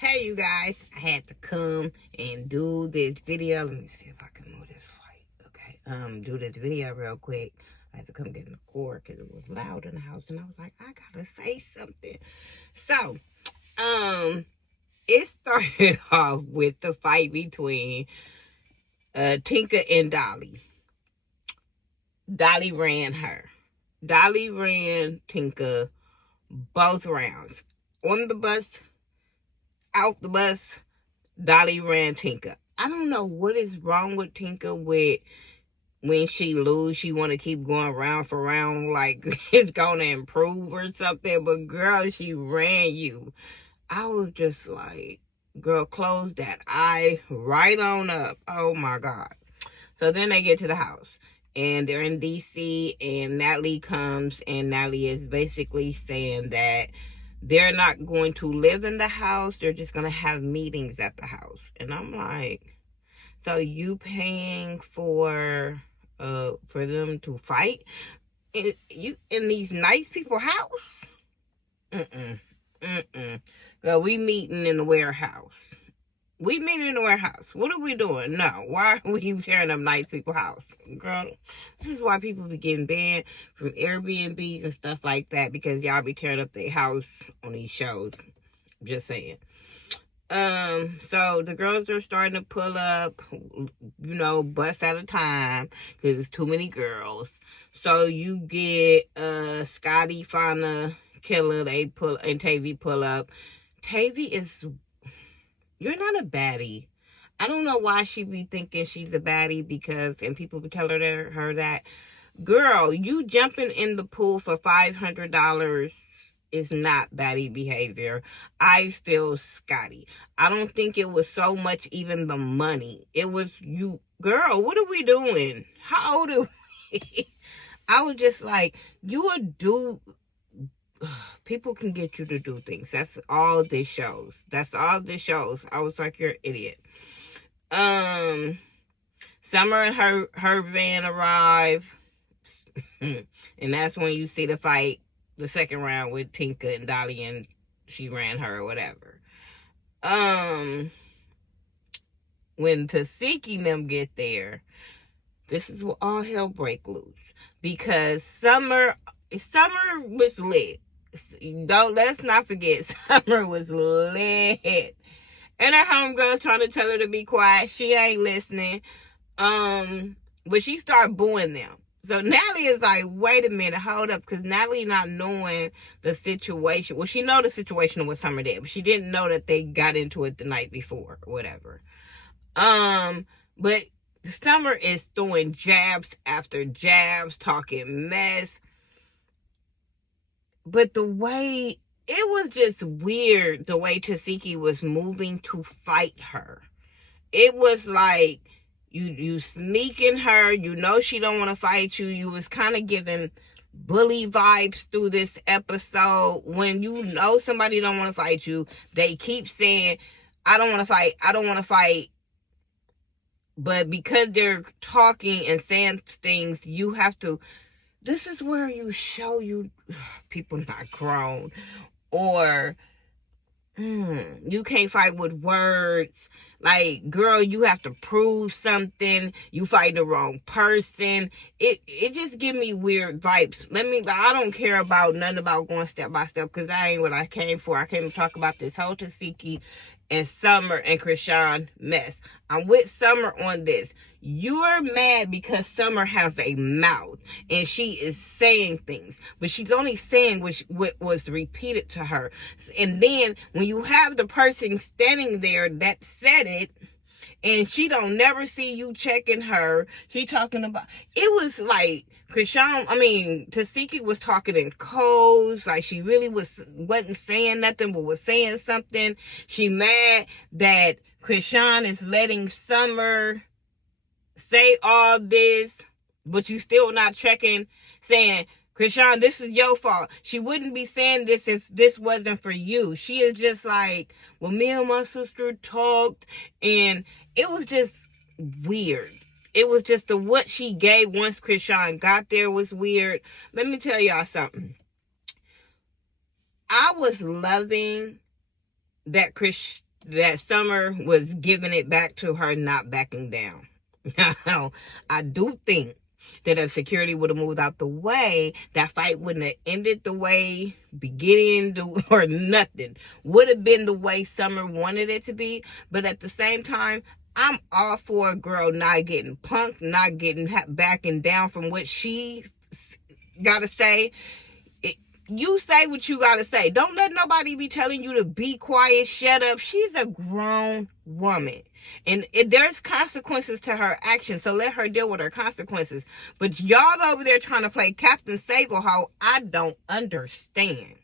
Hey you guys, I had to come and do this video. Let me see if I can move this light. Okay, do this video real quick. I had to come get in the cord because it was loud in the house, and I was like, I gotta say something. So, it started off with the fight between Tinka and Dolly. Dolly ran her. Dolly ran Tinka both rounds. On the bus, out the bus, Dolly ran Tinka. I don't know what is wrong with Tinka with when she lose, she want to keep going round for round like it's going to improve or something. But girl, she ran you. I was just like, girl, close that eye right on up. Oh my God. So then they get to the house and they're in DC and Natalie comes and Natalie is basically saying that they're not going to live in the house. They're just going to have meetings at the house. And I'm like, so you paying for them to fight? You in these nice people house? Girl, we meeting in the warehouse. We meeting in the warehouse. What are we doing? No. Why are we tearing up nice people house? Girl, this is why people be getting banned from Airbnbs and stuff like that, because y'all be tearing up their house on these shows. Just saying. So the girls are starting to pull up, bus at a time, because it's too many girls. So you get Scotty, Fauna, Killer, and Tavy pull up. Tavy is, you're not a baddie. I don't know why she be thinking she's a baddie, and people be telling her that. Girl, you jumping in the pool for $500 is not baddie behavior. I feel Scotty. I don't think it was so much even the money. It was you. Girl, what are we doing? How old are we? I was just like, you would do... People can get you to do things. That's all this shows. I was like, you're an idiot. Summer and her van arrive. And that's when you see the fight, the second round with Tinka and Dolly, and she ran her or whatever. When Tasiki and them get there, this is where all hell break loose, because Summer was lit. Let's not forget, Summer was lit. And her homegirl's trying to tell her to be quiet. She ain't listening. But she started booing them. So Natalie is like, wait a minute, hold up, because Natalie not knowing the situation. Well, she know the situation with Summer did, but she didn't know that they got into it the night before or whatever. But Summer is throwing jabs after jabs, talking mess. But the way, it was just weird the way Tasiki was moving to fight her. It was like, you sneaking her, she don't want to fight you. You was kind of giving bully vibes through this episode. When somebody don't want to fight you, they keep saying, I don't want to fight. But because they're talking and saying things, you have to, this is where you show people not grown. Or you can't fight with words. Like, girl, you have to prove something. You fight the wrong person. It just give me weird vibes. I don't care about nothing about going step by step, because that ain't what I came for. I came to talk about this whole Tasiki and Summer and Krishan mess. I'm with Summer on this. You're mad because Summer has a mouth and she is saying things, but she's only saying what was repeated to her. And then when you have the person standing there that said it, and she don't never see you checking her, she talking about, it was like Tasiki was talking in codes, like she really wasn't saying nothing, but was saying something. She mad that Krishan is letting Summer say all this, but you still not checking, saying, Krishan, this is your fault. She wouldn't be saying this if this wasn't for you. She is just like, well, me and my sister talked, and it was just weird. It was just what she gave once Krishan got there was weird. Let me tell y'all something. I was loving that that Summer was giving it back to her, not backing down. Now, I do think that if security would have moved out the way, that fight wouldn't have ended the way or nothing. Would have been the way Summer wanted it to be. But at the same time, I'm all for a girl not getting punked, not getting backing down from what she got to say. You say what you gotta say. Don't let nobody be telling you to be quiet, shut up. She's a grown woman. And there's consequences to her actions, so let her deal with her consequences. But y'all over there trying to play Captain Save-A-Ho, I don't understand.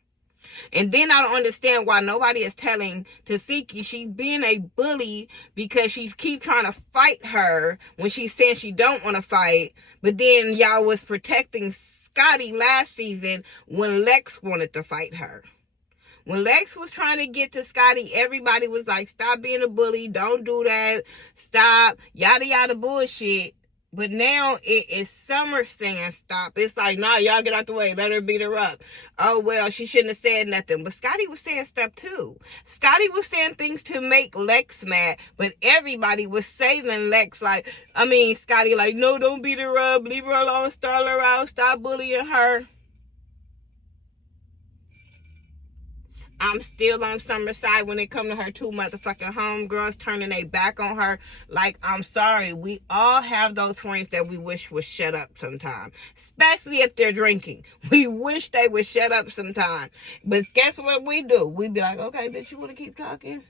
And then I don't understand why nobody is telling Tasiki she's being a bully because she keep trying to fight her when she's saying she don't want to fight. But then y'all was protecting Scotty last season when Lex wanted to fight her. When Lex was trying to get to Scotty, everybody was like, stop being a bully. Don't do that. Stop. Yada, yada bullshit. But now it is Summer saying stop. It's like, nah, y'all get out the way. Let her beat her up. Oh, well, she shouldn't have said nothing. But Scotty was saying stuff too. Scotty was saying things to make Lex mad. But everybody was saving Lex Scotty like, no, don't beat her up. Leave her alone. Stall her out. Stop bullying her. I'm still on Summer's side when it comes to her two motherfucking homegirls turning their back on her. Like, I'm sorry. We all have those friends that we wish would shut up sometime. Especially if they're drinking. We wish they would shut up sometime. But guess what we do? We be like, okay, bitch, you want to keep talking?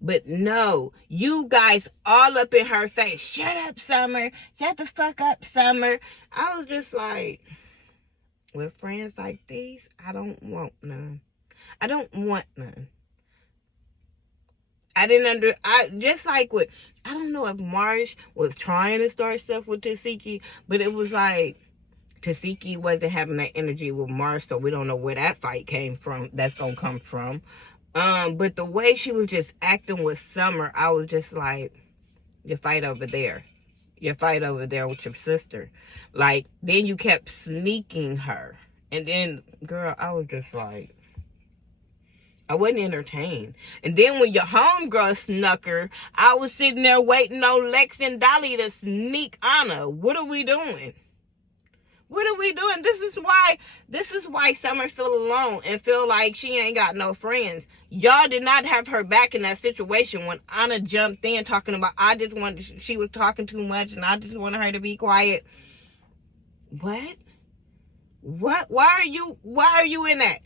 But no, you guys all up in her face. Shut up, Summer. Shut the fuck up, Summer. I was just like... with friends like these, I don't want none. I don't want none. I don't know if Marsh was trying to start stuff with Tasiki, but it was like Tasiki wasn't having that energy with Marsh, so we don't know where that fight came from. That's gonna come from. But the way she was just acting with Summer, I was just like, you fight over there. You fight over there with your sister. Like, then you kept sneaking her. And then, girl, I was just like, I wasn't entertained. And then when your homegirl snuck her, I was sitting there waiting on Lex and Dolly to sneak Anna. What are we doing? What are we doing? This is why Summer feel alone and feel like she ain't got no friends. Y'all did not have her back in that situation when Anna jumped in talking about, she was talking too much and I just wanted her to be quiet. What? Why are you in that?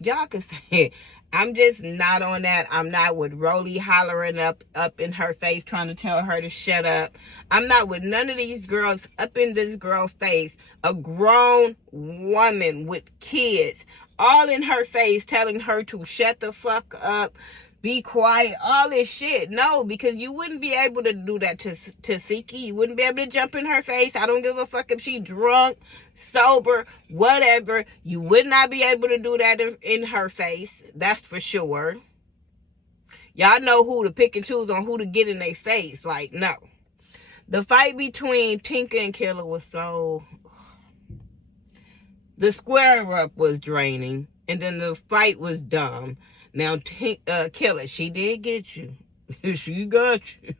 Y'all can say it. I'm just not on that. I'm not with Rolly hollering up in her face trying to tell her to shut up. I'm not with none of these girls up in this girl's face. A grown woman with kids all in her face telling her to shut the fuck up, be quiet, all this shit. No, because you wouldn't be able to do that to Siki. You wouldn't be able to jump in her face. I don't give a fuck if she drunk, sober, whatever. You would not be able to do that in her face. That's for sure. Y'all know who to pick and choose on who to get in their face. Like, no. The fight between Tinka and Killer was so... The square up was draining. And then the fight was dumb. Now, Killer, she did get you. She got you.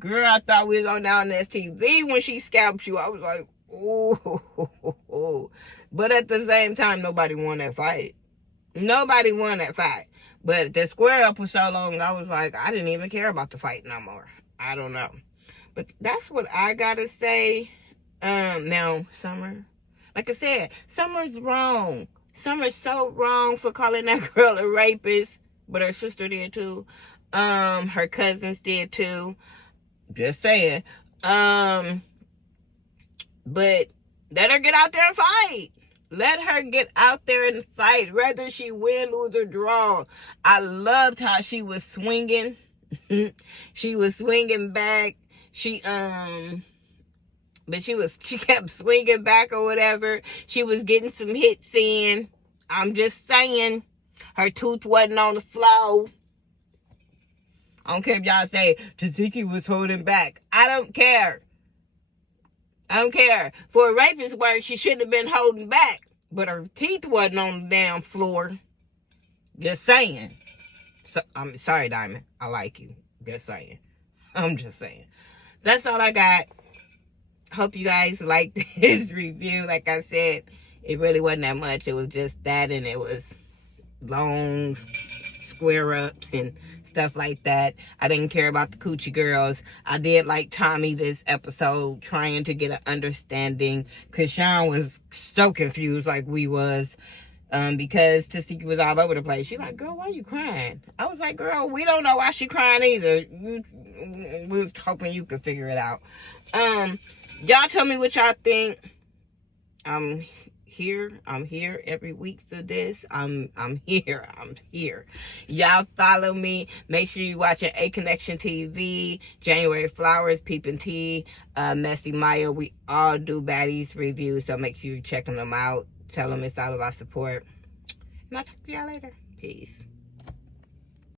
Girl, I thought we was on down STV when she scalped you. I was like, oh. But at the same time, nobody won that fight. Nobody won that fight. But the square up was so long, I was like, I didn't even care about the fight no more. I don't know. But that's what I gotta say. Now, Summer. Like I said, Summer's wrong. Summer's so wrong for calling that girl a rapist. But her sister did too. Her cousins did too. Just saying. But let her get out there and fight. Let her get out there and fight. Whether she win, lose, or draw. I loved how she was swinging. She was swinging back. She kept swinging back or whatever. She was getting some hits in. I'm just saying. Her tooth wasn't on the floor. I don't care if y'all say Taziki was holding back. I don't care. I don't care. For a rapist work, she shouldn't have been holding back. But her teeth wasn't on the damn floor. Just saying. So, I'm sorry, Diamond. I like you. Just saying. I'm just saying. That's all I got. Hope you guys liked this review. Like I said, it really wasn't that much. It was just that, and it was long square ups and stuff like that. I didn't care about the coochie girls. I did like Tommy this episode, trying to get an understanding, because Sean was so confused like we was, because Tasiki was all over the place. She's like, girl, why you crying? I was like, girl, we don't know why she crying either. We was hoping you could figure it out. Y'all tell me what y'all think. I'm here every week for this. I'm here. Y'all follow me. Make sure you watching A Connection TV, January Flowers, Peepin' Tea, Messy Maya. We all do Baddies reviews, so make sure you checking them out. Tell them it's all about support. And I'll talk to y'all later. Peace.